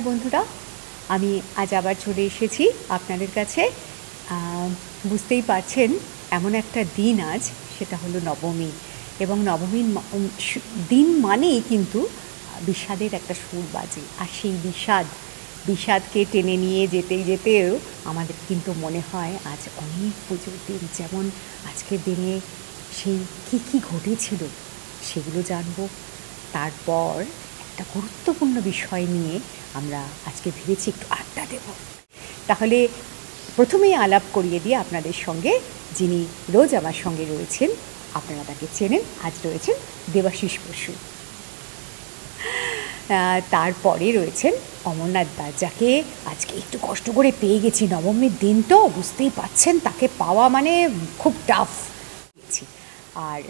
নমস্কার বন্ধুরা, আমি আজ আবার চলে এসেছি আপনাদের কাছে। বুঝতেই পারছেন এমন একটা দিন আজ, সেটা হলো নবমী। এবং নবমীর দিন মানেই কিন্তু বিষাদের একটা সুর বাজে। আর সেই বিষাদকে টেনে নিয়ে যেতেও আমাদের কিন্তু মনে হয় আজ অনেক পুজোর দিন। যেমন আজকের দিনে সেই কী ঘটেছিল সেগুলো জানবো। তারপর একটা গুরুত্বপূর্ণ বিষয় নিয়ে আমরা আজকে ভেবেছি একটু আড্ডা দেব। তাহলে প্রথমেই আলাপ করিয়ে দিয়ে আপনাদের সঙ্গে যিনি রোজ আমার সঙ্গে রয়েছেন, আপনারা তাকে চেনেন, আজ রয়েছেন দেবাশিস বসু। তারপরে রয়েছেন অমরনাথ দা, যাকে আজকে একটু কষ্ট করে পেয়ে গেছি। নবমীর দিন তো বুঝতেই পাচ্ছেন, তাকে পাওয়া মানে খুব টাফ। আর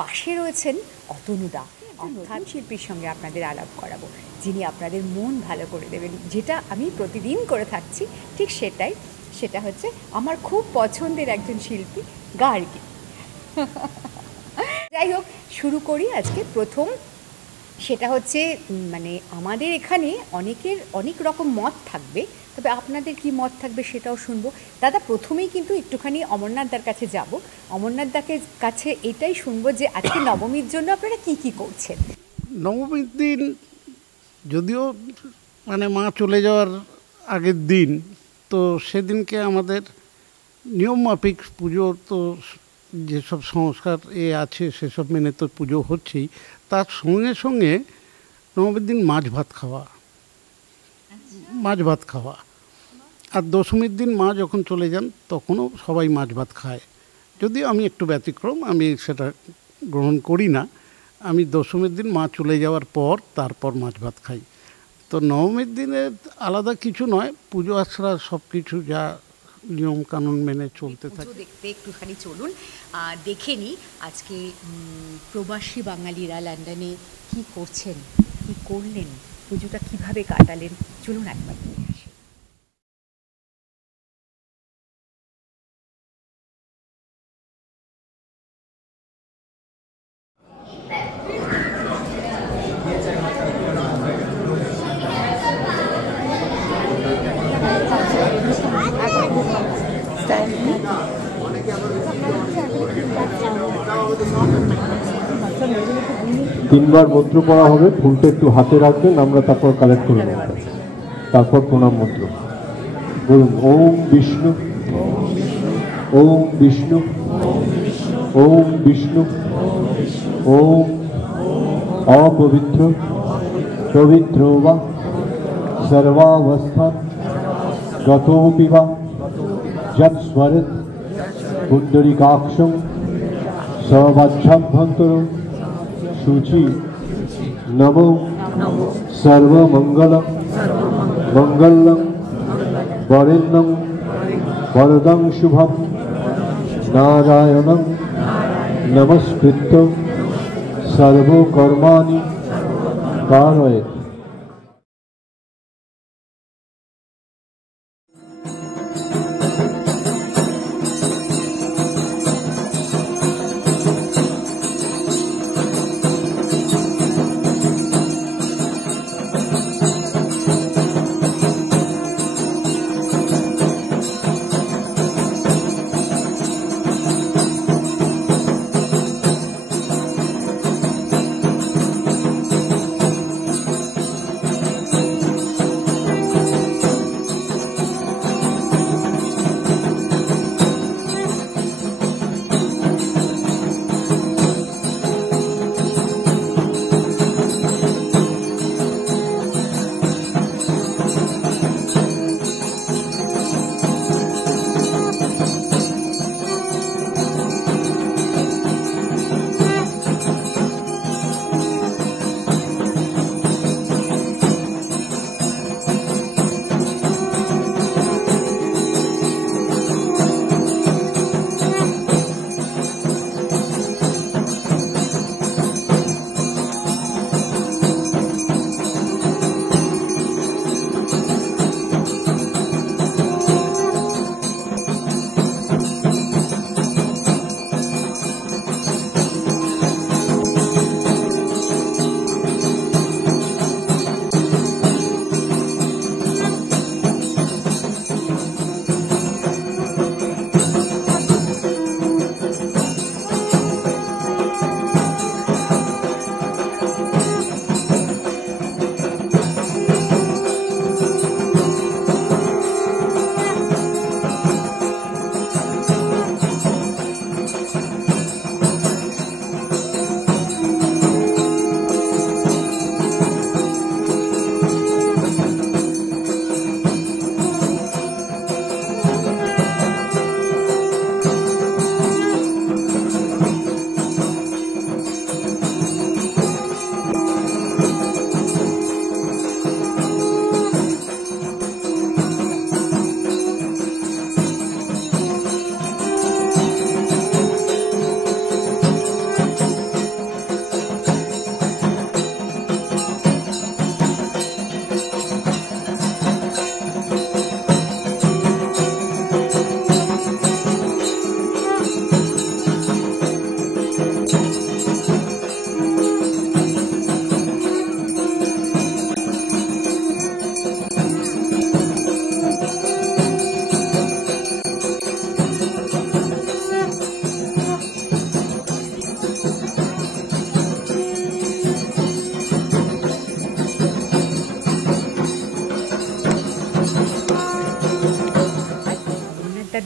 পাশে রয়েছেন অতনুদা, অর্থাৎ শিল্পীর সঙ্গে আপনাদের আলাপ করাবো, যিনি আপনাদের মন ভালো করে দেবেন। যেটা আমি প্রতিদিন করে থাকছি ঠিক সেটা হচ্ছে আমার খুব পছন্দের একজন শিল্পী, গার্গী। যাই হোক, শুরু করি আজকে। প্রথম সেটা হচ্ছে মানে আমাদের এখানে অনেক রকম মত থাকবে, তবে আপনাদের কি মত থাকবে সেটাও শুনবো। দাদা, প্রথমেই কিন্তু একটুখানি অমরনাথদার কাছে যাব। অমরনাথদাকে কাছে এটাই শুনবো যে আজকে নবমীর জন্য আপনারা কি করছেন। নবমীর দিন যদিও মানে মা চলে যাওয়ার আগের দিন, তো সেদিনকে আমাদের নিয়মমাফিক পুজো, তো যেসব সংস্কার আছে সেসব মেনে তো পুজো হচ্ছেই। তার সঙ্গে সঙ্গে নবমীর দিন মাছ ভাত খাওয়া। আর দশমীর দিন মা যখন চলে যান তখনও সবাই মাছ ভাত খায়। যদিও আমি একটু ব্যতিক্রম, আমি সেটা গ্রহণ করি না। আমি দশমীর দিন মা চলে যাওয়ার পর তারপর মাছ ভাত খাই। তো নবমীর দিনে আলাদা কিছু নয়, পুজো আশ্রা সব কিছু যা নিয়ম কানুন মেনে চলতে থাকে। দেখতে একটুখানি চলুন, দেখে নিই আজকে প্রবাসী বাঙালিরা লন্ডনে কি করছেন, কি করলেন, পুজোটা কিভাবে কাটালেন। চলুন একবার নিয়ে আসি। তিনবার মন্ত্র পড়া হবে, ফুলটা একটু হাতে রাখবেন, আমরা তারপর কালেক্ট করে নেব। তারপর প্রণাম মন্ত্র বলুন। ওম বিষ্ণু, ওম বিষ্ণু, ওম বিষ্ণু, ওম অপবিত্র পবিত্র বা সর্বাবস্থান গতোপি বা যৎস্বরৎ পুণ্ডরিকাক্ষং সবাচ্ছাভ্যন্তর শুচি নমো সর্বমঙ্গলম মঙ্গলম বরেণ্যং বরদং শুভম নারায়ণং নমস্কৃত্য সর্বকর্মাণি কারয়েৎ।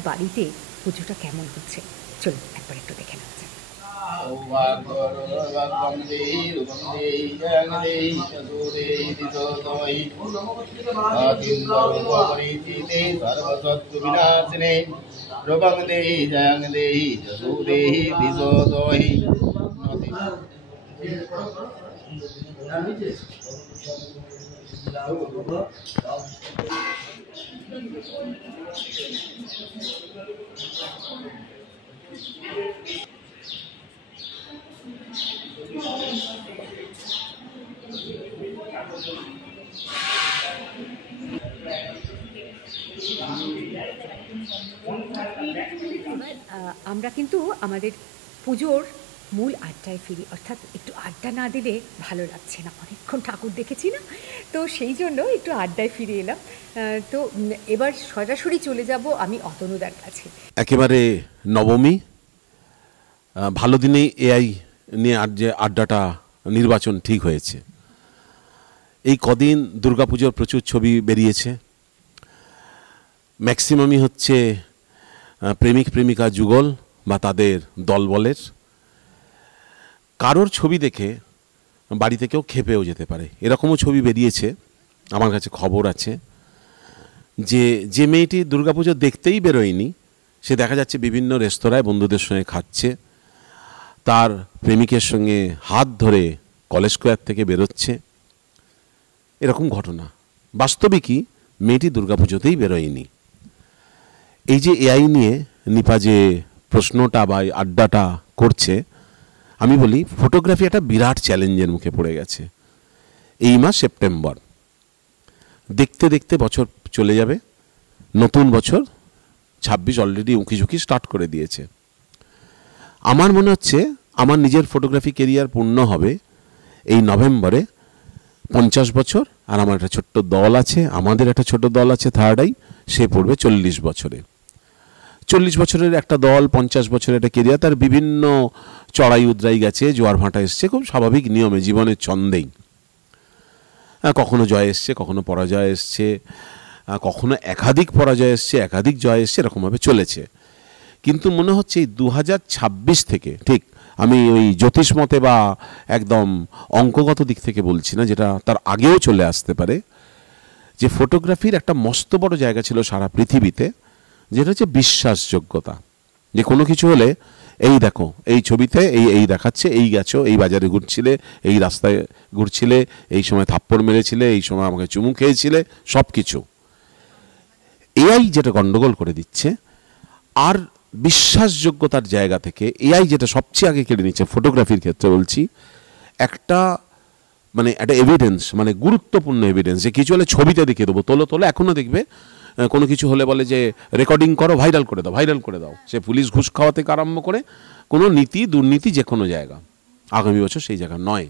বাড়িতে পুজোটা কেমন হচ্ছে চলুন একবার একটু দেখে নেওয়া যাক। আমরা কিন্তু আমাদের পুজোর মূল আড্ডায় ফিরি, অর্থাৎ একটু আড্ডা না দিলে ভালো লাগছে না, অনেকক্ষণ ঠাকুর দেখেছি না, তো সেই জন্য একটু আড্ডায় ফিরে এলাম। তো এবার সরাসরি চলে যাব আমি অতনুদার কাছে। একেবারে নবমী, ভালো দিনেই এআই নিয়ে যে আড্ডাটা নির্বাচন ঠিক হয়েছে। এই কদিন দুর্গাপুজোর প্রচুর ছবি বেরিয়েছে, ম্যাক্সিমামই হচ্ছে প্রেমিক প্রেমিকা যুগল বা তাদের দলবলের। কারোর ছবি দেখে বাড়িতে কেউ খেপেও যেতে পারে, এরকমও ছবি বেরিয়েছে। আমার কাছে খবর আছে যে মেয়েটি দুর্গাপুজো দেখতেই বেরোয়নি, সে দেখা যাচ্ছে বিভিন্ন রেস্তোরাঁয় বন্ধুদের সঙ্গে খাচ্ছে, তার প্রেমিকের সঙ্গে হাত ধরে কলেজ স্কোয়ার থেকে বেরোচ্ছে। এরকম ঘটনা বাস্তবিকই মেয়েটি দুর্গাপুজোতেই বেরোয়নি। এই যে এআই নিয়ে নিপা যে প্রশ্নটা বা আড্ডাটা করছে, আমি বলি ফটোগ্রাফি একটা বিরাট চ্যালেঞ্জের মুখে পড়ে গেছে। এই মাস সেপ্টেম্বর, দেখতে দেখতে বছর চলে যাবে, নতুন বছর 26 অলরেডি উঁকিঝুঁকি স্টার্ট করে দিয়েছে। আমার মনে হচ্ছে আমার নিজের ফটোগ্রাফি কেরিয়ার পূর্ণ হবে এই নভেম্বরে 50 বছর। আর আমার একটা ছোট্ট দল আছে, আমাদের একটা ছোট দল আছে থার্ড আই, সে পড়বে 40 বছরে। 40 বছরের একটা দল, 50 বছরের একটা কেরিয়ার, তার বিভিন্ন চড়াই উদ্রাই গেছে, জোয়ার ভাঁটা এসছে, খুব স্বাভাবিক নিয়মে, জীবনের ছন্দেই। কখনো জয় এসছে, কখনো পরাজয় এসছে, কখনো একাধিক পরাজয় এসছে, একাধিক জয় এসছে, এরকমভাবে চলেছে। কিন্তু মনে হচ্ছে এই 2026 থেকে, ঠিক আমি ওই জ্যোতিষ মতে বা একদম অঙ্কগত দিক থেকে বলছি না, যেটা তার আগেও চলে আসতে পারে, যে ফটোগ্রাফির একটা মস্ত বড় জায়গা ছিল সারা পৃথিবীতে, যেটা হচ্ছে বিশ্বাসযোগ্যতা। যে কোনো কিছু হলে এই দেখো, এই ছবিতে এই দেখাচ্ছে, এই গেছো, এই বাজারে ঘুরছিলে, এই রাস্তায় ঘুরছিলে, এই সময় থাপ্পড় মেরেছিলে, এই সময় আমাকে চুমু খেয়েছিলে, সব কিছু। এআই যেটা গন্ডগোল করে দিচ্ছে, আর বিশ্বাসযোগ্যতার জায়গা থেকে এআই যেটা সবচেয়ে আগে কেড়ে নিচ্ছে, ফটোগ্রাফির ক্ষেত্রে বলছি, একটা একটা এভিডেন্স, গুরুত্বপূর্ণ এভিডেন্স, যে কিছু হলে ছবিতে দেখিয়ে দেবো, তোলো। এখনও দেখবে কোনো কিছু হলে বলে যে রেকর্ডিং করো, ভাইরাল করে দাও। সে পুলিশ ঘুষ খাওয়া থেকে আরম্ভ করে কোনো নীতি দুর্নীতি যে কোনো জায়গা, আগামী বছর সেই জায়গা নয়।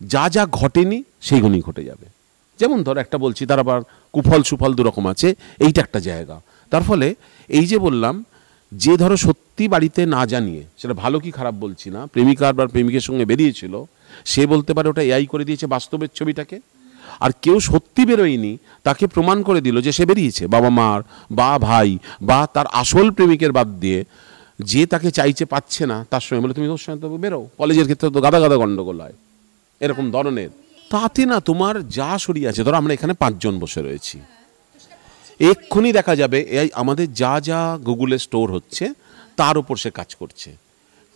যা যা ঘটেনি সেইগুলোই ঘটে যাবে। যেমন ধর একটা বলছি, তার আবার কুফল সুফল দুরকম আছে, এইটা একটা জায়গা। তার ফলে এই যে বললাম, যে ধরো সত্যি বাড়িতে না জানিয়ে, সেটা ভালো কি খারাপ বলছি না, প্রেমিকার বা প্রেমিকের সঙ্গে বেরিয়েছিল, সে বলতে পারে ওটা এআই করে দিয়েছে বাস্তবের ছবিটাকে। আর কেউ সত্যি বেরোয়নি, তাকে প্রমাণ করে দিল যে সে বেরিয়েছে, বাবা মার বা ভাই বা তার আসল প্রেমিকের বাদ দিয়ে, যে তাকে চাইছে পাচ্ছে না, তার সঙ্গে বলে তুমি তোর সঙ্গে তো বেরো। কলেজের ক্ষেত্রে তো গাদা গাদা গন্ডগোল হয় এরকম ধরনের। তাতে না তোমার যা সরিয়ে আছে, ধরো আমরা এখানে 5 জন বসে রয়েছি, এক্ষুনি দেখা যাবে এই আমাদের যা যা গুগলে স্টোর হচ্ছে তার উপর সে কাজ করছে।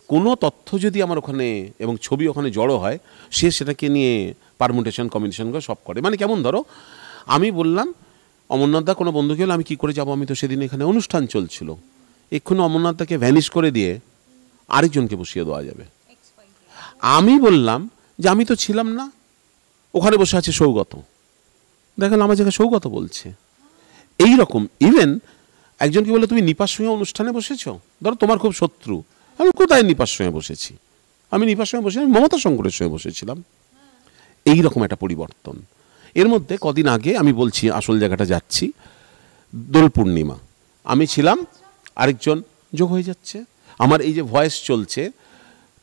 কোনো তথ্য যদি আমার ওখানে এবং ছবি ওখানে জড়ো হয়, সে সেটাকে নিয়ে পারমুটেশন কম্বিনেশন করে সব করে। কেমন ধরো আমি বললাম অমরনাথদা কোনো বন্ধুকে হলে আমি কী করে যাব, আমি তো সেদিন এখানে অনুষ্ঠান চলছিল, এক্ষুনি অমরনাথদাকে ভ্যানিশ করে দিয়ে আরেকজনকে বসিয়ে দেওয়া যাবে। আমি বললাম যে আমি তো ছিলাম না, ওখানে বসে আছে সৌগত, দেখেন আমার জায়গায় সৌগত বলছে। এই রকম ইভেন একজনকে বলে তুমি নিপার সঙ্গে অনুষ্ঠানে বসেছ, ধরো তোমার খুব শত্রু, আমি কোথায় নিপার সঙ্গে বসেছি, আমি নিপার সঙ্গে বসে মমতা শঙ্করের সঙ্গে বসেছিলাম। এই রকম একটা পরিবর্তন। এর মধ্যে কদিন আগে আমি বলছি আসল জায়গাটা যাচ্ছি, দোল পূর্ণিমা আমি ছিলাম, আরেকজন যোগ হয়ে যাচ্ছে। আমার এই যে ভয়েস চলছে,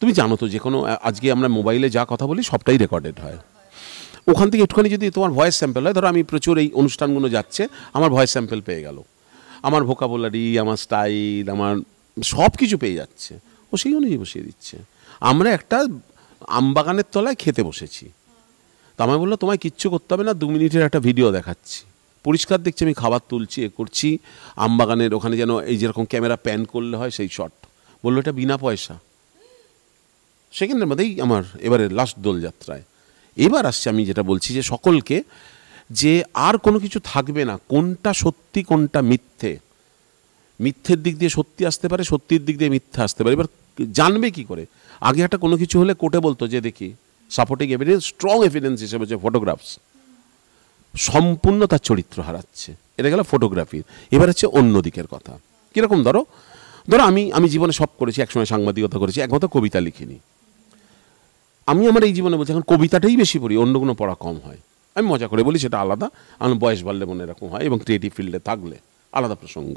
তুমি জানো তো যে কোনো আজকে আমরা মোবাইলে যা কথা বলি সবটাই রেকর্ডেড হয়। ওখান থেকে একটুখানি যদি তোমার ভয়েস স্যাম্পল হয়, ধরো আমি প্রচুর এই অনুষ্ঠানগুলো যাচ্ছে, আমার ভয়েস স্যাম্পল পেয়ে গেল, আমার ভোকাবুলারি, আমার স্টাইল, আমার সব কিছু পেয়ে যাচ্ছে, ও সেই অনুযায়ী বসিয়ে দিচ্ছে। আমরা একটা আমবাগানের তলায় খেতে বসেছি, তো আমায় বললো তোমায় কিচ্ছু করতে হবে না, 2 মিনিটের একটা ভিডিও দেখাচ্ছি। পরিষ্কার দেখছি আমি খাবার তুলছি, এ করছি, আমবাগানের ওখানে যেন এই যেরকম ক্যামেরা প্যান করলে হয় সেই শট। বললো এটা বিনা পয়সা। সেকেন্ডের মধ্যেই আমার এবারে লাস্ট দোলযাত্রায়। এবার আসছে আমি যেটা বলছি যে সকলকে, যে আর কোনো কিছু থাকবে না, কোনটা সত্যি কোনটা মিথ্যে। মিথ্যের দিক দিয়ে সত্যি আসতে পারে, সত্যির দিক দিয়ে মিথ্যা আসতে পারে। এবার জানবে কি করে? আগে একটা কোনো কিছু হলে কোর্টে বলতো যে দেখি সাপোর্টিং এভিডেন্স, স্ট্রং এভিডেন্স হিসেবে হচ্ছে ফটোগ্রাফস। সম্পূর্ণ তার চরিত্র হারাচ্ছে। এটা গেল ফটোগ্রাফির। এবার হচ্ছে অন্য দিকের কথা। কীরকম? ধরো আমি জীবনে সব করেছি, একসময় সাংবাদিকতা করেছি, একমাত্র কবিতা লিখিনি। আমি আমার এই জীবনে বলছি এখন কবিতাটাই বেশি পড়ি, অন্য কোনো পড়া কম হয়। আমি মজা করে বলি, সেটা আলাদা। আমার বয়স বাড়লে মনে এরকম হয়, এবং ক্রিয়েটিভ ফিল্ডে থাকলে আলাদা প্রসঙ্গ।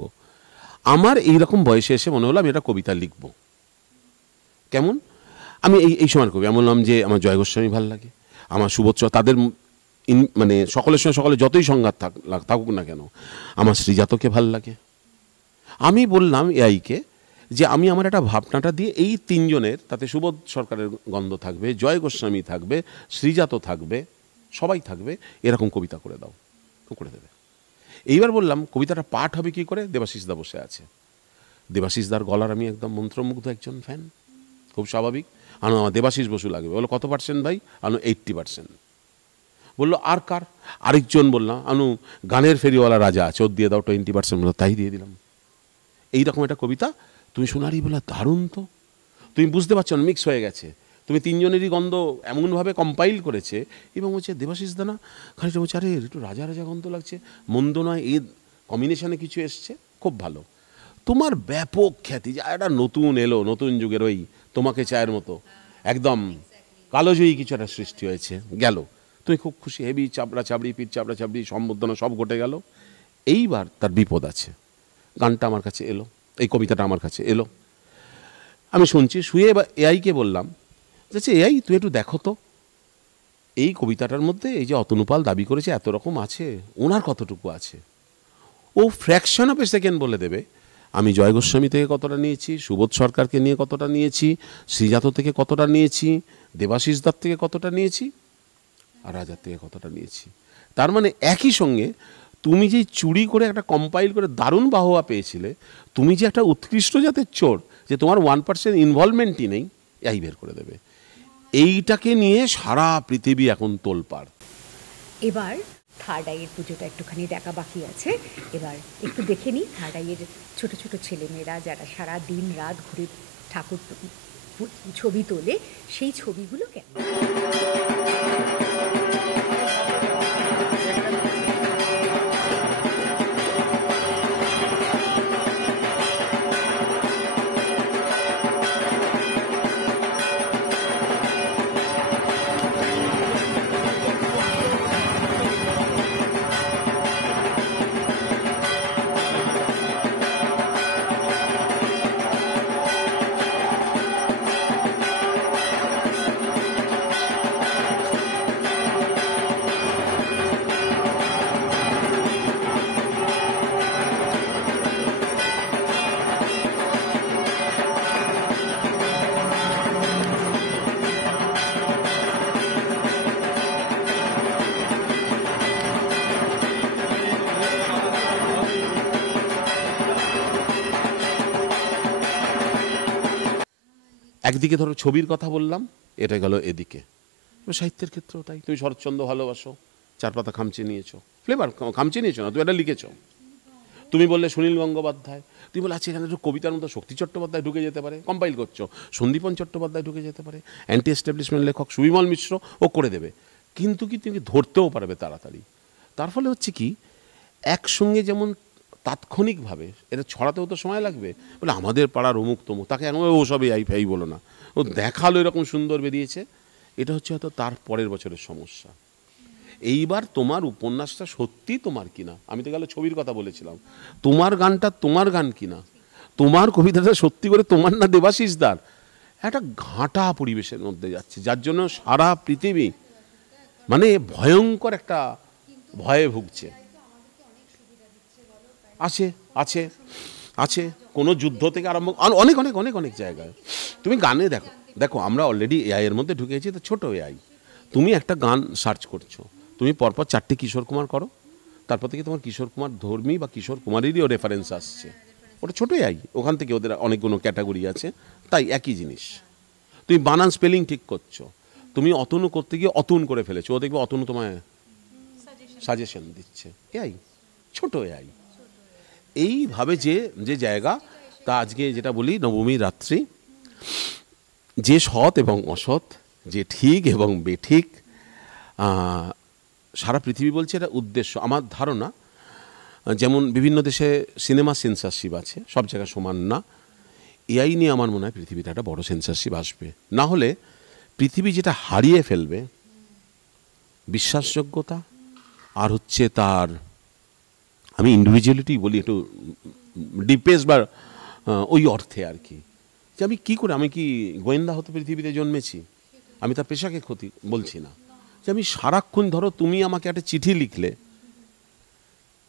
আমার এইরকম বয়সে এসে মনে হলো আমি একটা কবিতা লিখব। কেমন? আমি এই সময় কবি। আমি বললাম যে আমার জয় গোস্বামী ভাল লাগে, আমার সুবোধ, তাদের মানে সকলের সঙ্গে সকলে যতই সংঘাত থাকুক না কেন, আমার শ্রীজাতকে ভাল লাগে। আমি বললাম এআইকে যে আমি আমার একটা ভাবনাটা দিয়ে এই 3 জনের, তাতে সুবোধ সরকারের গন্ধ থাকবে, জয় গোস্বামী থাকবে, শ্রীজাত থাকবে, সবাই থাকবে, এরকম কবিতা করে দাও। করে দেবে। এইবার বললাম কবিতাটা পাঠ হবে কি করে? দেবাশিসদা বসে আছে। দেবাশিসদার গলার আমি একদম মন্ত্রমুগ্ধ একজন ফ্যান, খুব স্বাভাবিক। আমার দেবাশিস বসু লাগবে। বললো কত পার্সেন্ট ভাই? 80%। বললো আর কার? আরেকজন বললাম গানের ফেরিওয়ালা রাজা আছে, ওর দিয়ে দাও 20%। বললো তাই দিয়ে দিলাম। এইরকম একটা কবিতা তুমি শোনারই বলে দারুণ তো, তুমি বুঝতে পারছো না, মিক্স হয়ে গেছে। তুমি 3 জনেরই গন্ধ এমনভাবে কম্পাইল করেছে, এবং বলছে দেবাশিস দানা খানিকটা বলছে আরে একটু রাজা রাজা গন্ধ লাগছে, মন্দ নয়, এই কম্বিনেশনে কিছু এসছে, খুব ভালো। তোমার ব্যাপক খ্যাতি, যা একটা নতুন এলো, নতুন যুগের ওই তোমাকে চায়ের মতো একদম কালোজয়ী কিছু একটা সৃষ্টি হয়েছে, গেল। তুমি খুব খুশি, হেভি চাপড়া চাপড়ি, পিঠ চাপড়া চাপড়ি, সম্বোধনা সব ঘটে গেল। এইবার তার বিপদ আছে। গানটা আমার কাছে এলো, এই কবিতাটা আমার কাছে এলো, আমি শুনছি। শুয়ে এবার এআইকে বললাম যে এআই তুই একটু দেখো তো, এই কবিতাটার মধ্যে এই যে অতনুপাল দাবি করেছে এত রকম আছে, ওনার কতটুকু আছে। ও ফ্র্যাকশন অফ এ সেকেন্ড বলে দেবে আমি জয় গোস্বামী থেকে কতটা নিয়েছি, সুবোধ সরকারকে নিয়ে কতটা নিয়েছি, শ্রীজাত থেকে কতটা নিয়েছি, দেবাশিস দার থেকে কতটা নিয়েছি, আর রাজার থেকে কতটা নিয়েছি। তার মানে একই সঙ্গে তুমি যে চুরি করে একটা কম্পাইল করে দারুণ বাহবা পেয়েছিলে, তুমি যে একটা উৎকৃষ্ট জাতের চোর, যে তোমার 1% ইনভলভমেন্টই নেই, এই বের করে দেবে। এইটাকে নিয়ে সারা পৃথিবী এখন তোলপাড়। এবার থার্ড আইয়ের পুজোটা একটুখানি দেখা বাকি আছে। এবার একটু দেখে নিই থার্ড আইয়ের ছোট ছোট ছেলেমেয়েরা যারা সারা দিন রাত ঘুরে ঠাকুর ছবি তোলে, সেই ছবিগুলো কেমন। একদিকে ধরো ছবির কথা বললাম, এটা গেল এদিকে। সাহিত্যের ক্ষেত্রেও তাই। তুমি শরৎচন্দ্র ভালোবাসো, 4 পাতা খামচে নিয়েছো, ফ্লেভার খামচে নিয়েছো না, তুমি এটা লিখেছো। তুমি বললে সুনীল গঙ্গোপাধ্যায়, তুমি বলে আচ্ছা এখানে একটু কবিতার মতো শক্তি চট্টোপাধ্যায় ঢুকে যেতে পারে, কম্পাইল করছো। সন্দীপন চট্টোপাধ্যায় ঢুকে যেতে পারে, অ্যান্টি এস্টাবলিশমেন্ট লেখক সুবিমল মিশ্র, ও করে দেবে। কিন্তু কি তুমি ধরতেও পারবে তাড়াতাড়ি। তার ফলে হচ্ছে কি, একসঙ্গে যেমন তাৎক্ষণিকভাবে এটা ছড়াতেও তো সময় লাগবে। বলে আমাদের পাড়ার অমুক তমুক, তাকে এখন ওসবই আই বলো না, ও দেখালো এরকম সুন্দর বেরিয়েছে। এটা হচ্ছে হয়তো তার পরের বছরের সমস্যা। এইবার তোমার উপন্যাসটা সত্যি তোমার কিনা, আমি তো গেল ছবির কথা বলেছিলাম, তোমার গানটা তোমার গান কিনা, তোমার কবিতাটা সত্যি করে তোমার না দেবাশিস দার, একটা ঘাঁটা পরিবেশের মধ্যে যাচ্ছে, যার জন্য সারা পৃথিবী মানে ভয়ঙ্কর একটা ভয়ে ভুগছে। আছে আছে আছে কোনো যুদ্ধ থেকে আরম্ভ অনেক অনেক অনেক অনেক জায়গায় তুমি গানে দেখো দেখো আমরা অলরেডি এআই এর মধ্যে ঢুকেছি, তো ছোট এআই। তুমি একটা গান সার্চ করছো, তুমি পরপর 4টে কিশোর কুমার করো, তারপর থেকে তোমার কিশোর কুমার ধর্মী বা কিশোর কুমারেরও রেফারেন্স আসছে। ওটা ছোট এআই, ওখান থেকে ওদের অনেকগুলো ক্যাটাগরি আছে, তাই একই জিনিস। তুমি বানান স্পেলিং ঠিক করছো, তুমি অতনু করতে গিয়ে অতুন করে ফেলেছো, ও দেখবে অতনু তোমায় সাজেশন দিচ্ছে। এআই, ছোট এআই। এইভাবে যে যে জায়গা, তা আজকে যেটা বলি নবমীর রাত্রি, যে সৎ এবং অসৎ, যে ঠিক এবং বেঠিক, সারা পৃথিবী বলছে এটা উদ্দেশ্য। আমার ধারণা যেমন বিভিন্ন দেশে সিনেমা সেন্সরশিপ আছে, সব জায়গায় সমান না। এআই নিয়ে আমার মনে হয় পৃথিবীতে একটা বড় সেন্সরশিপ আসবে, না হলে পৃথিবী যেটা হারিয়ে ফেলবে বিশ্বাসযোগ্যতা আর হচ্ছে তার, আমি ইন্ডিভিজুয়ালিটি বলি একটু ডিপেস্ট বা ওই অর্থে আর কি, যে আমি কী করে, আমি কি গোয়েন্দা হতে পৃথিবীতে জন্মেছি? আমি তার পেশাকে ক্ষতি বলছি না, যে আমি সারাক্ষণ, ধরো তুমি আমাকে একটা চিঠি লিখলে,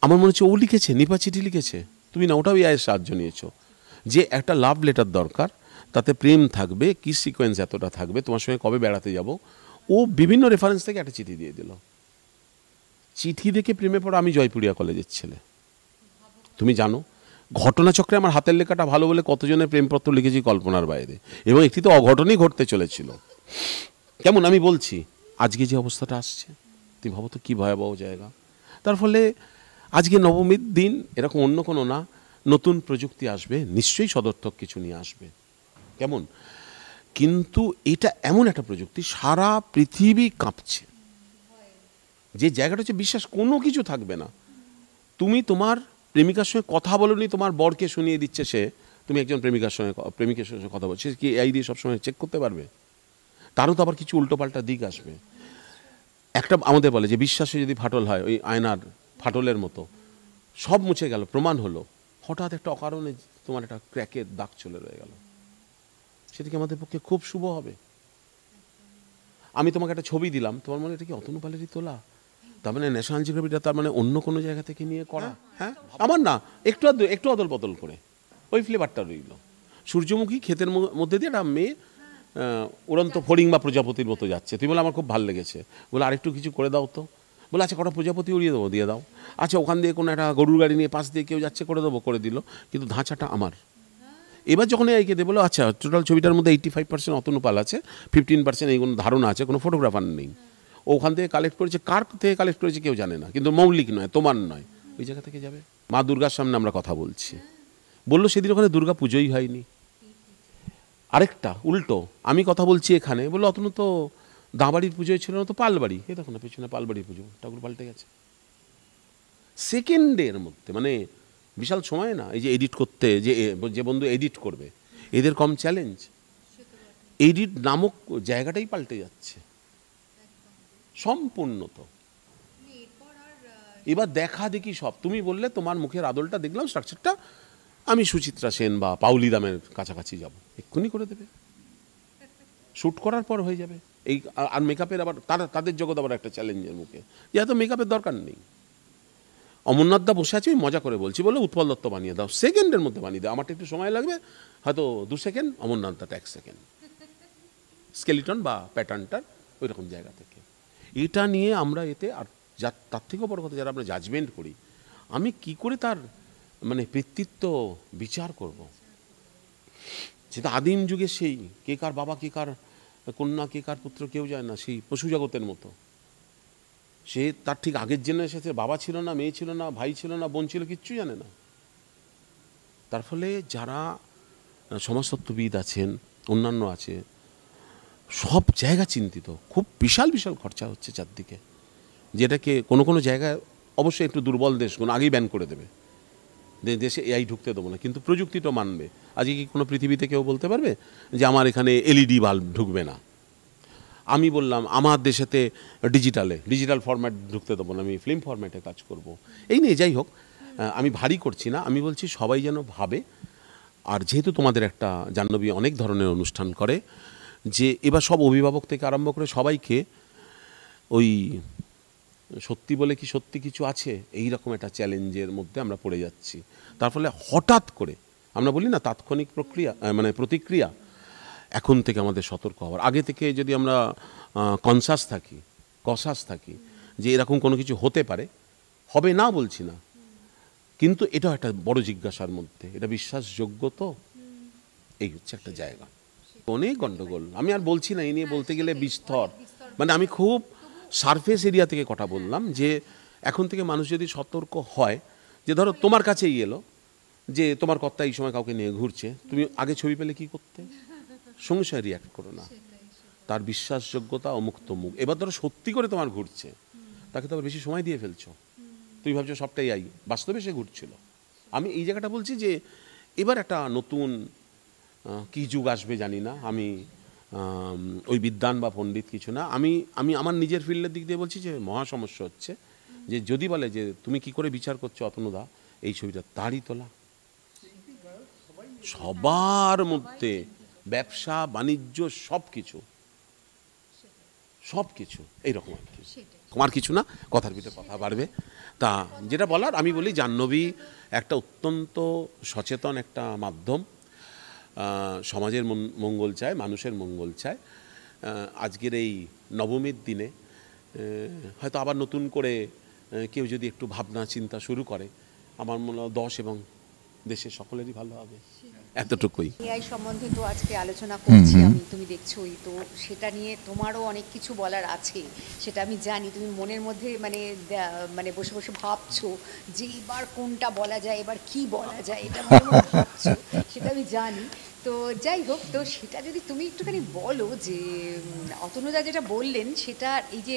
আমার মনে হচ্ছে ও লিখেছে, নিপা চিঠি লিখেছে, তুমি না, ওটাও এআইয়ের সাহায্য নিয়েছো। যে একটা লাভ লেটার দরকার, তাতে প্রেম থাকবে, কি সিকোয়েন্স এতটা থাকবে, তোমার সঙ্গে কবে বেড়াতে যাব, ও বিভিন্ন রেফারেন্স থেকে একটা চিঠি দিয়ে দিল। চিঠি দেখে প্রেমে পড়া আমি জয়পুরিয়া কলেজের ছেলে, তুমি জানো। ঘটনাচক্রে আমার হাতের লেখাটা ভালো বলে কতজনের প্রেমপত্র লিখেছি কল্পনার বাইরে, এবং একটি তো অঘটনই ঘটতে চলেছিল। কেমন আমি বলছি, আজকে যে অবস্থাটা আসছে, তুমি ভাবো তো কী ভয়াবহ জায়গা। তার ফলে আজকে নবমীর দিন এরকম অন্য কোনো না, নতুন প্রযুক্তি আসবে, নিশ্চয়ই সদর্থক কিছু নিয়ে আসবে, কেমন। কিন্তু এটা এমন একটা প্রযুক্তি, সারা পৃথিবী কাঁপছে, যে জায়গাটা হচ্ছে বিশ্বাস কোনো কিছু থাকবে না। তুমি তোমার প্রেমিকার সঙ্গে কথা বলোনি, তোমার বরকে শুনিয়ে দিচ্ছে সে, তুমি একজন প্রেমিকের সঙ্গে কথা বলছো, কি এআই দিয়ে সবসময় চেক করতে পারবে? তারও তো আবার কিছু উল্টোপাল্টা দিক আসবে। একটা আমাদের বলে যে বিশ্বাসে যদি ফাটল হয়, ওই আয়নার ফাটলের মতো, সব মুছে গেল, প্রমাণ হলো, হঠাৎ একটা অকারণে তোমার একটা ক্র্যাকের দাগ চলে রয়ে গেল, সেটা কি আমাদের পক্ষে খুব শুভ হবে? আমি তোমাকে একটা ছবি দিলাম, তোমার মনে এটা কি অতনু পালেরই তোলা? তার মানে ন্যাশনাল জিওগ্রাফিটা তার মানে অন্য কোনো জায়গা থেকে নিয়ে করা? হ্যাঁ, আমার না, একটু অদল বদল করে ওই ফ্লেভারটা রইল। সূর্যমুখী ক্ষেতের মধ্যে দিয়ে একটা মেয়ে উড়ন্ত ফড়িং বা প্রজাপতির মতো যাচ্ছে, তুমি বলে আমার খুব ভালো লেগেছে, বলে আরেকটু কিছু করে দাও তো, বলে আচ্ছা কটা প্রজাপতি উড়িয়ে দেবো, দিয়ে দাও। আচ্ছা ওখান দিয়ে কোনো একটা গরুর গাড়ি নিয়ে পাশ দিয়ে কেউ যাচ্ছে, করে দেবো, করে দিল, কিন্তু ধাঁচাটা আমার। এবার যখন একে দিয়ে বলো আচ্ছা টোটাল ছবিটার মধ্যে 85% অতনু পাল আছে, 15% এইগুলো ধারণা আছে, কোনো ফটোগ্রাফার নেই, ওখান থেকে কালেক্ট করেছে, কার থেকে কালেক্ট করেছে কেউ জানে না, কিন্তু মৌলিক নয়, তোমার নয়, ওই জায়গা থেকে যাবে। মা দুর্গার সামনে আমরা কথা বলছি, বললো সেদিন ওখানে দুর্গা পুজোই হয়নি। আরেকটা উল্টো, আমি কথা বলছি এখানে, বললো অতনু তো দাঁবাড়ির পুজোয় ছিল না, তো পালবাড়ি, এই দেখো না পেছনে পালবাড়ির পুজো, ঠাকুর পাল্টে গেছে সেকেন্ডের মধ্যে। মানে বিশাল সময় না, এই যে এডিট করতে, যে বন্ধু এডিট করবে, এদের কম চ্যালেঞ্জ? এডিট নামক জায়গাটাই পাল্টে যাচ্ছে সম্পূর্ণ। তো এবার দেখা দেখি সব, তুমি বললে তোমার মুখের আদলটা দেখলাম, স্ট্রাকচারটা, আমি সুচিত্রা সেন বা পাউলি দামের কাছাকাছি যাব, এক্ষুনি করে দেবে, শ্যুট করার পর হয়ে যাবে। এই আর মেকআপের আবার তাদের জগৎ আবার একটা চ্যালেঞ্জের মুখে, যে এত মেকআপের দরকার নেই। অমরনাথদা বসে আছে, আমি মজা করে বলছি, বলে উৎপল দত্ত বানিয়ে দাও, সেকেন্ডের মধ্যে বানিয়ে দাও, আমারটা একটু সময় লাগবে, হয়তো 2 সেকেন্ড, অমরনাথদাটা 1 সেকেন্ড, স্কেলিটন বা প্যাটার্নটার ওই রকম জায়গা থেকে। এটা নিয়ে আমরা এতে, আর তার থেকেও বড় কথা, যারা আমরা জাজমেন্ট করি, আমি কি করে তার মানে কৃতিত্ব বিচার করব? সেটা আদিম যুগে সেই কে কার বাবা, কে কার কন্যা, কে কার পুত্র কেউ যায় না, সেই পশু জগতের মতো। সে তার ঠিক আগের জেনারেশনে বাবা ছিল না, মেয়ে ছিল না, ভাই ছিল না, বোন ছিল, কিচ্ছু জানে না। তার ফলে যারা সমাজতত্ত্ববিদ আছেন, অন্যান্য আছে, সব জায়গা চিন্তিত, খুব বিশাল বিশাল খরচা হচ্ছে চারদিকে, যেটাকে কোনো কোনো জায়গায় অবশ্যই একটু দুর্বল দেশগুলো আগেই ব্যান করে দেবে, দেশে এআই ঢুকতে দেবো না, কিন্তু প্রযুক্তিটা মানবে। আজকে কি কোনো পৃথিবীতে কেউ বলতে পারবে যে আমার এখানে এলইডি বাল্ব ঢুকবে না? আমি বললাম আমার দেশেতে ডিজিটাল ফরম্যাট ঢুকতে দেবো না, আমি ফিল্ম ফরম্যাটে কাজ করব। এই নিয়ে যাই হোক, আমি ভারী করছি না, আমি বলছি সবাই যেন ভাবে। আর যেহেতু তোমাদের একটা জাহ্নবী অনেক ধরনের অনুষ্ঠান করে, যে এবার সব অভিভাবক থেকে আরম্ভ করে সবাইকে ওই সত্যি বলে কি সত্যি কিছু আছে, এই রকম একটা চ্যালেঞ্জের মধ্যে আমরা পড়ে যাচ্ছি। তার ফলে হঠাৎ করে আমরা বলি না তাৎক্ষণিক প্রক্রিয়া, মানে প্রতিক্রিয়া, এখন থেকে আমাদের সতর্ক হওয়ার, আগে থেকে যদি আমরা কনসাস থাকি, কসাস থাকি যে এরকম কোনো কিছু হতে পারে, হবে না বলছি না, কিন্তু এটা একটা বড় জিজ্ঞাসার মধ্যে, এটা বিশ্বাসযোগ্য তো, এই হচ্ছে একটা জায়গা। অনেক গন্ডগোল, আমি আর বলছি না, এই নিয়ে বলতে গেলে বিস্তর, মানে আমি খুব সারফেস এরিয়া থেকে কথা বললাম যে এখন থেকে মানুষ যদি সতর্ক হয়, যে ধরো তোমার কাছেই এলো যে তোমার কর্তা এই সময় কাউকে নিয়ে ঘুরছে, তুমি আগে ছবি পেলে কি করতে? সঙ্গে সঙ্গে রিয়াক্ট করো না, তার বিশ্বাসযোগ্যতা অমুক তমুক। এবার ধরো সত্যি করে তোমার ঘুরছে, তাকে তো আবার বেশি সময় দিয়ে ফেলছো, তুমি ভাবছো সবটাই বাস্তবে সে ঘুরছিল। আমি এই জায়গাটা বলছি যে এবার একটা নতুন কি যুগ আসবে জানি না, আমি ওই বিদ্বান বা পণ্ডিত কিছু না, আমি আমি আমার নিজের ফিল্ডের দিক দিয়ে বলছি যে মহা সমস্যা হচ্ছে যে যদি বলে যে তুমি কি করে বিচার করছো অতনুদা, এই ছবিটা তারই তোলা, সবার মধ্যে ব্যবসা বাণিজ্য সব কিছু এইরকম আর কি। তোমার কিছু না, কথার ভিতরে কথা বাড়বে। তা যেটা বলার, আমি বলি জাহ্নবী একটা অত্যন্ত সচেতন একটা মাধ্যম, সমাজের মঙ্গল চায়, মানুষের মঙ্গল চায়। আজকের এই নবমীর দিনে হয়তো আবার নতুন করে কেউ যদি একটু ভাবনা চিন্তা শুরু করে, আমার মনে হয় দশ এবং দেশের সকলেরই ভালো হবে, এতটুকুই। এআই সম্বন্ধে তো আজকে আলোচনা করছি আমি, তুমি দেখছোই তো, সেটা নিয়ে তোমারও অনেক কিছু বলার আছে, সেটা আমি জানি। তুমি মনের মধ্যে মানে বসে বসে ভাবছো যে এবার কোনটা বলা যায়, এবার কি বলা যায়, এটা মনে মনে ভাবছো, সেটা আমি জানি। তো যাই হোক, তো সেটা যদি তুমি একটুখানি বলো যে অতনুদা যেটা বললেন, সেটা এই যে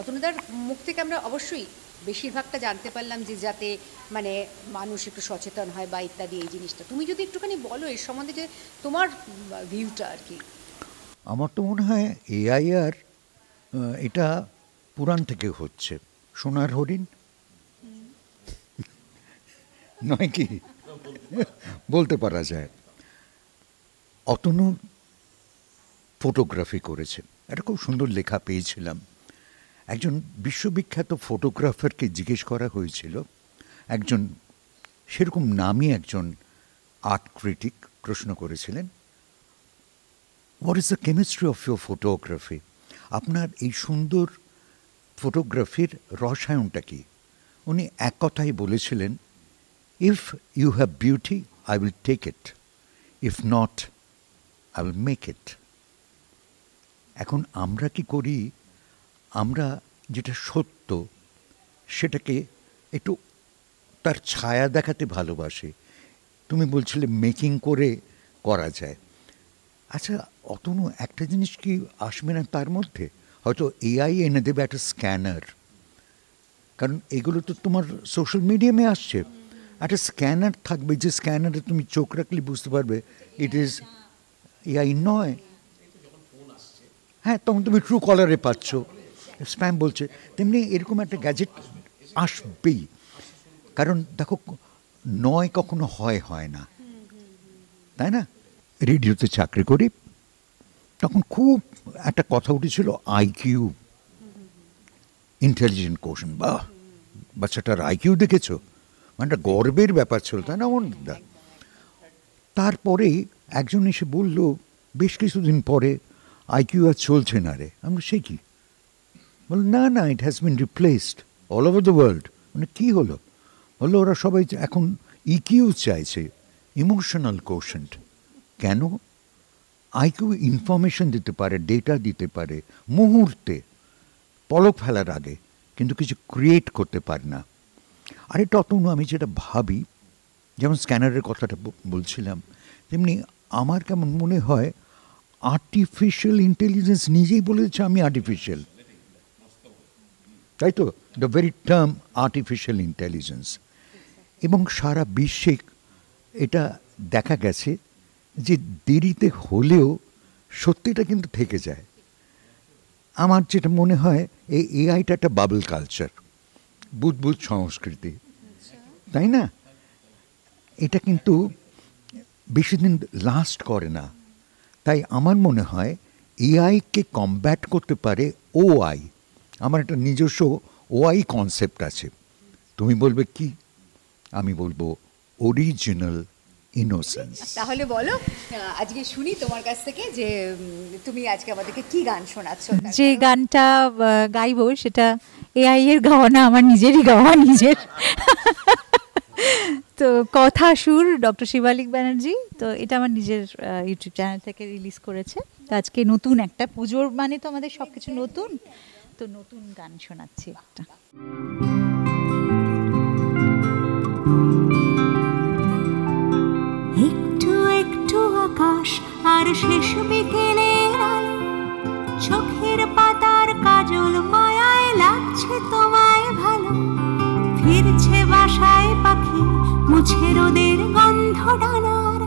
অতনুদার মুখ থেকে আমরা অবশ্যই বেশিরভাগটা জানতে পারলাম যে যাতে মানে মানুষ একটু সচেতন হয় বা ইত্যাদি, এই জিনিসটা তুমি যদি একটুখানি বলো এর সম্বন্ধে, যে তোমার ভিউটা আর কি। আমার তো মনে হয় এআই আর এটা পুরাণ থেকে হচ্ছে, সোনার হরিণ নয় কি বলতে পারা যায়। অতনু ফটোগ্রাফি করেছে, একটা খুব সুন্দর লেখা পেয়েছিলাম। একজন বিশ্ববিখ্যাত ফটোগ্রাফারকে জিজ্ঞেস করা হয়েছিল, একজন সেরকম নামী একজন আর্ট ক্রিটিক প্রশ্ন করেছিলেন, what is the chemistry of your photography? আপনার এই সুন্দর ফটোগ্রাফির রসায়নটা কি? উনি এক কথাই বলেছিলেন, if you have beauty I will take it, if not I will make it. এখন আমরা কি করি, আমরা যেটা সত্য সেটাকে একটু তার ছায়া দেখাতে ভালোবাসি। তুমি বলছিলে মেকিং করে করা যায়। আচ্ছা অতনু, একটা জিনিস কি আসবে না তার মধ্যে? হয়তো এআই এনে দেবে একটা স্ক্যানার, কারণ এগুলো তো তোমার সোশ্যাল মিডিয়ামে আসছে। একটা স্ক্যানার থাকবে, যে স্ক্যানারে তুমি চোখ রাখলে বুঝতে পারবে ইট ইজ এআই নয়। হ্যাঁ, তখন তুমি ট্রু কলারে পাচ্ছ, স্প্যাম বলছে। তেমনি এরকম একটা গ্যাজেট আসবেই, কারণ দেখো নয় কখনো হয় না, তাই না? রেডিওতে চাকরি করি, তখন খুব একটা কথা উঠেছিল আইকিউ, ইন্টেলিজেন্ট কোশ্চেন। বাহ, বাচ্চাটার আইকিউ দেখেছো, মানে একটা গর্বের ব্যাপার ছিল, তাই না অমরদা? তারপরে একজন এসে বলল বেশ কিছুদিন পরে, আইকিউ আর চলছে না রে। আমরা সে কি? বল না না, it has been replaced all over the world. মানে কী হলো? বললো ওরা সবাই এখন ইকিউ চাইছে, ইমোশনাল কোশেন্ট। কেন? আইকিউ ইনফরমেশন দিতে পারে, ডেটা দিতে পারে মুহূর্তে, পলক ফেলার আগে, কিন্তু কিছু ক্রিয়েট করতে পারে না। আরেকটা অতনু, আমি যেটা ভাবি, যেমন স্ক্যানারের কথাটা বলছিলাম, তেমনি আমার কেমন মনে হয় আর্টিফিশিয়াল ইন্টেলিজেন্স নিজেই বলেছে আমি আর্টিফিশিয়াল, তাই তো? The very term artificial intelligence. এবং সারা বিশ্বে এটা দেখা গেছে যে দেরিতে হলেও সত্যিটা কিন্তু থেকে যায়। আমার যেটা মনে হয় এই এআইটা একটা বাবল কালচার, বুদবুদ সংস্কৃতি, তাই না? এটা কিন্তু বেশি দিন লাস্ট করে না। তাই আমার মনে হয় এআইকে কমব্যাট করতে পারে ওআই। আমার একটা নিজস্ব ওআই কনসেপ্ট আছে। তুমি বলবে কি, আমি বলবো অরিজিনাল ইনোসেন্স। তাহলে বলো, আজকে শুনি তোমার কাছ থেকে যে তুমি আজকে আমাদেরকে কি গান শোনাচ্ছ। যে গানটা গাইবো সেটা এআই এর গাওয়া না, আমার নিজেরই গাওয়া, নিজের। তো কথা সুর ডক্টর শিবালিক ব্যানার্জি। তো এটা আমার নিজের ইউটিউব চ্যানেল থেকে রিলিজ করেছে। তো আজকে নতুন একটা পুজোর, মানে তো আমাদের সব কিছু নতুন, তো নতুন গান শোনাচ্ছি একটা। একটু একটু আকাশ আর শেষ বিকেলের আলো, চোখের পাতার কাজল মায়ায় লাগছে তোমায় ভালো। ফিরছে বাসায় পাখি, মুছে রোদের গন্ধ ডানার,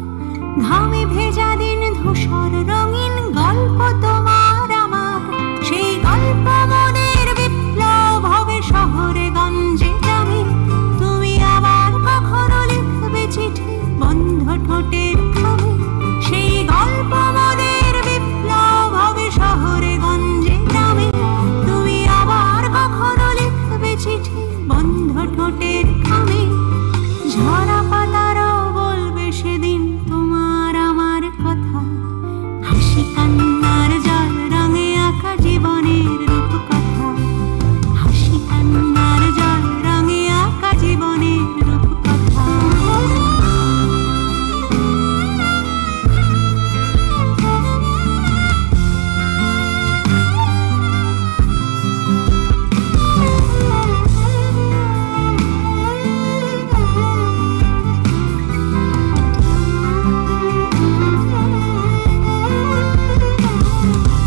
ঘামে ভেজা দিন ধূসর রঙিন গল্প তোমার আমার। সেই গল্প মনের বিপ্লব হবে শহরে গঞ্জে গ্রামে। তুমি আবার কখনো লিখবে চিঠি বন্ধ ঠোঁটের খামে। সেই গল্প মনের বিপ্লব হবে শহরে গঞ্জে গ্রামে। তুমি আবার কখনো লিখবে চিঠি বন্ধ ঠোঁটের খামে। ঝরা পাতারও বলবে সেদিন তোমার আমার কথা, হাসি কান্নার জল রঙে আঁকা জীবনের রূপকথা, হাসি কান্নার জল রঙে আঁকা জীবনের রূপকথা।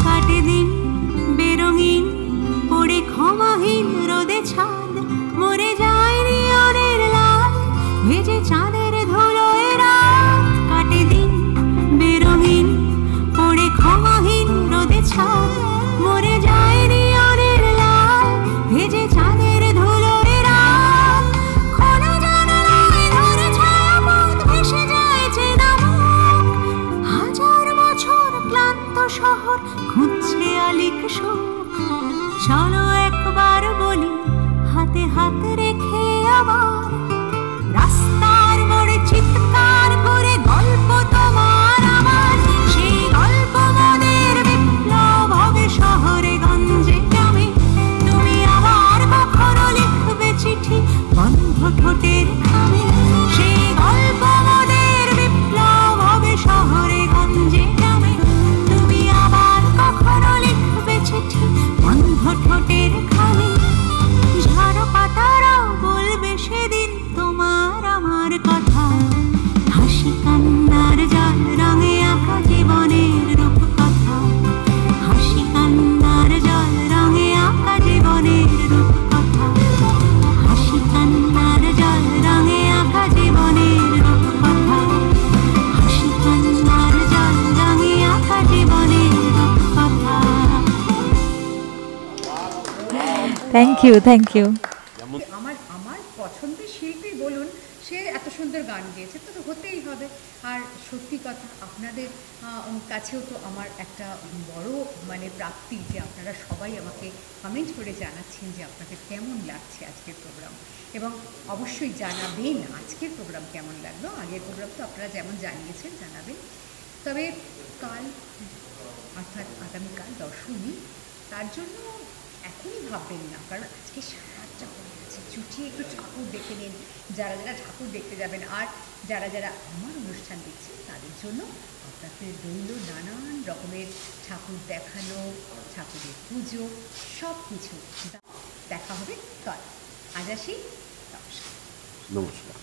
কাটে দিন বেরঙিন পড়ে ক্ষমাহীন রোদে ছাদ, মরে যায় নিয়নের লাল ভেজে চাঁদের ধুলোয় রাত। কাটে দিন বেরঙিন পড়ে ক্ষমাহীন রোদে ছাদ, মরে যায় নিয়নের লাল ভেজে চাঁদের ধুলোয় রাত। খোলা জানালায় ধরে ছায়াপথ ভেসে যায় চেনা মুখ, হাজার বছর ক্লান্ত শহর খুঁজছে আলিক সুখ। চলো একবার বলি হাতে হাত রেখে আবার, রাস্তার মোড়ে চিৎকার করে গল্প তোমার আমার। সেই গল্প মনের বিপ্লব হবে শহরে গঞ্জে গ্রামে। তুমি আবার কখনো লিখবে চিঠি বন্ধ ঠোঁটের খামে। সেই গল্প মনের বিপ্লব হবে শহরে গঞ্জে গ্রামে। তুমি আবার কখনো লিখবে চিঠি বন্ধ ঠোঁটের খামে। ঝাড় পাতারাও বলবে সেদিন তোমার আমার কথা, হাসি কান্নার জল রঙে আঁকা জীবনের রূপকথা, হাসি কান্নার জল রঙে আঁকা জীবনের রূপকথা, হাসি কান্নার জল রঙে আঁকা জীবনের রূপকথা, হাসি কান্নার জল রঙে আঁকা জীবনের রূপকথা। Thank you, thank you. আমার আমার পছন্দের শিল্পী বলুন, সে এত সুন্দর গান গেয়েছে, তো হতেই হবে। আর সত্যি কথা, আপনাদের কাছেও তো আমার একটা বড় মানে প্রাপ্তি যে আপনারা সবাই আমাকে কমেন্ট করে জানাচ্ছেন যে আপনাদের কেমন লাগছে আজকের প্রোগ্রাম, এবং অবশ্যই জানাবেন আজকের প্রোগ্রাম কেমন লাগলো। আগের প্রোগ্রাম তো আপনারা যেমন জানিয়েছেন জানাবেন। তবে কাল, অর্থাৎ আগামীকাল দশমী, তার জন্য এখনই ভাববেন না, কারণ আজকে সারাটা হয়ে গেছে। চুটিয়ে একটু ঠাকুর দেখে নিন, যারা যারা ঠাকুর দেখতে যাবেন। আর যারা যারা আমার অনুষ্ঠান দেখছেন তাদের জন্য আপনাদের রইল নানান রকমের ঠাকুর দেখানো, ঠাকুরের পুজো, সব কিছু। দেখা হবে কাল। আজ আসি, নমস্কার। নমস্কার।